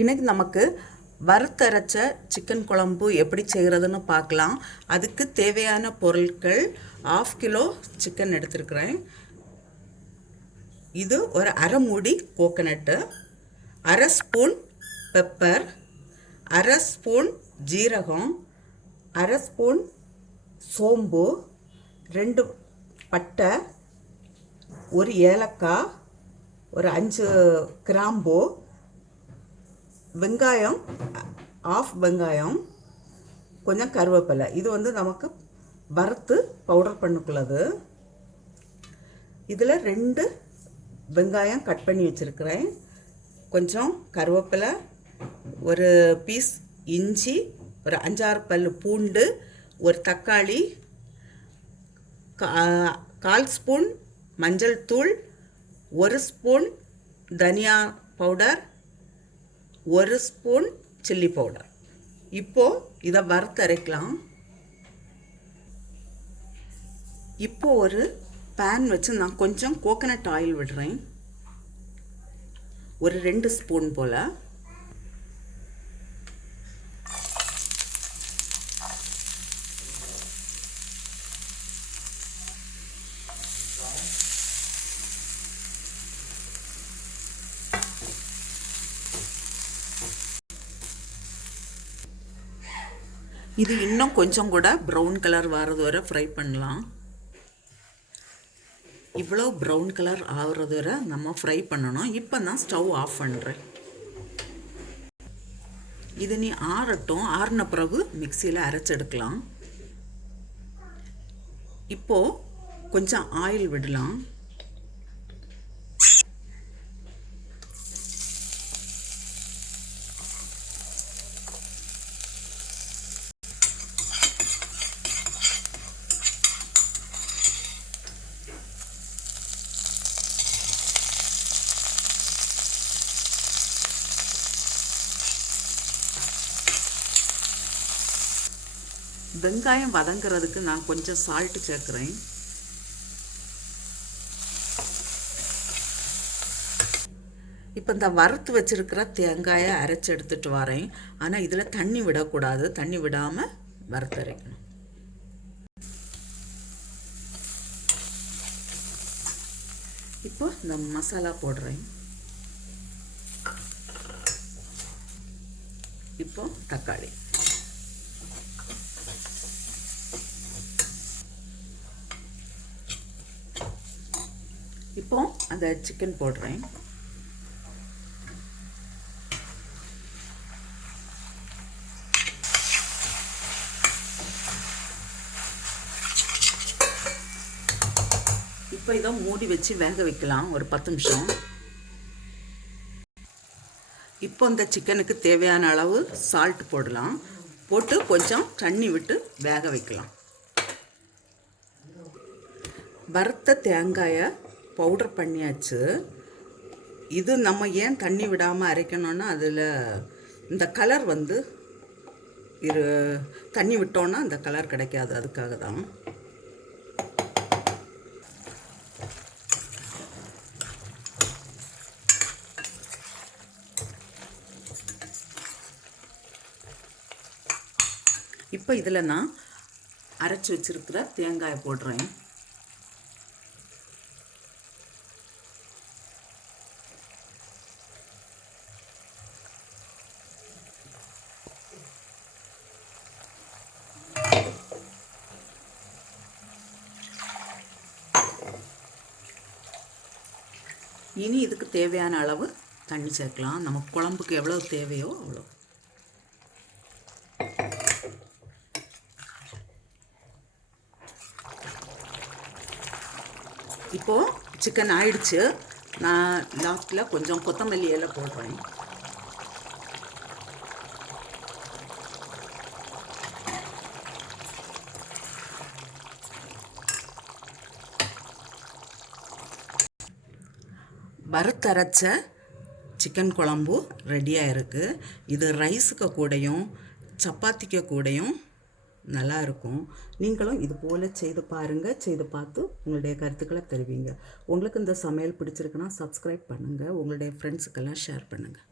இன்றைக்கி நமக்கு வறுத்தரைச்ச சிக்கன் குழம்பு எப்படி செய்கிறதுன்னு பார்க்கலாம். அதுக்கு தேவையான பொருட்கள் 1/2 கிலோ சிக்கன் எடுத்துருக்கிறேன். இது ஒரு அரை மூடி கோகனட்டு, அரை ஸ்பூன் பெப்பர், அரை ஸ்பூன் ஜீரகம், அரை ஸ்பூன் சோம்பு, 2 பட்டை, ஒரு ஏலக்காய், ஒரு 5 கிராம்பு, வெங்காயம், 1/2 வெங்காயம், கொஞ்சம் கருவேப்பிலை. இது நமக்கு வறுத்து பவுடர் பண்ணிக்குள்ளது. இதில் 2 வெங்காயம் கட் பண்ணி வச்சுருக்கிறேன், கொஞ்சம் கருவேப்பிலை, ஒரு பீஸ் இஞ்சி, ஒரு 5-6 பல் பூண்டு, ஒரு தக்காளி, 1/4 ஸ்பூன் மஞ்சள் தூள், 1 ஸ்பூன் தனியா பவுடர், 1 ஸ்பூன் சில்லி பவுடர். இப்போது இதை வறுத்தரைக்கலாம். இப்போது ஒரு பேன் வச்சு நான் கொஞ்சம் கோகனட் ஆயில் விடுறேன், ஒரு 2 ஸ்பூன் போல். இது இன்னும் கொஞ்சம் கூட ப்ரௌன் கலர் வர்றது வரை ஃப்ரை பண்ணலாம். இவ்வளோ ப்ரௌன் கலர் ஆகிறது வரை நம்ம ஃப்ரை பண்ணணும். இப்போ நான் ஸ்டவ் ஆஃப் பண்ணுறேன். இது நீ ஆறட்டும். ஆறின பிறகு மிக்சியில் அரைச்செடுக்கலாம். இப்போது கொஞ்சம் ஆயில் விடலாம். வெங்காயம் வதங்கிறதுக்கு நான் கொஞ்சம் சால்ட்டு சேர்க்குறேன். இப்போ இந்த வறுத்து வச்சுருக்கிற தேங்காயை அரைச்சி எடுத்துகிட்டு வரேன். ஆனால் இதில் தண்ணி விடக்கூடாது, தண்ணி விடாமல் வறுத்தரைக்கணும். இப்போ இந்த மசாலா போடுறேன். இப்போ தக்காளி, இப்போ அந்த சிக்கன் போடுறேன். இப்போ இதை மூடி வச்சு வேக வைக்கலாம் ஒரு 10 நிமிஷம். இப்போ இந்த சிக்கனுக்கு தேவையான அளவு சால்ட் போடலாம். போட்டு கொஞ்சம் தண்ணி விட்டு வேக வைக்கலாம். வறுத்த தேங்காயை பவுடர் பண்ணியாச்சு. இது நம்ம ஏன் தண்ணி விடாமல் அரைக்கணும்னா, அதில் இந்த கலர் தண்ணி விட்டோன்னா அந்த கலர் கிடைக்காது, அதுக்காக தான். இப்போ இதில் நான் அரைச்சி வச்சுருக்கிற தேங்காயை போடுறேன். இனி இதுக்கு தேவையான அளவு தண்ணி சேர்க்கலாம். நம்ம குழம்புக்கு எவ்வளோ தேவையோ அவ்வளோ. இப்போது சிக்கன் ஆயிடுச்சு. நான் லாஸ்ட்டில் கொஞ்சம் கொத்தமல்லி இலை போடுறேன். வறுத்தரைச்ச சிக்கன் குழம்பு ரெடியாக இருக்குது. இது ரைஸுக்கு கூடயும் சப்பாத்திக்கு கூடயும் நல்லா இருக்கும். நீங்களும் இது போல் செய்து பாருங்கள். செய்து பார்த்து உங்களுடைய கருத்துக்களை தெரிவிங்க. உங்களுக்கு இந்த சமையல் பிடிச்சிருக்குன்னா சப்ஸ்கிரைப் பண்ணுங்கள். உங்களுடைய ஃப்ரெண்ட்ஸுக்கெல்லாம் ஷேர் பண்ணுங்கள்.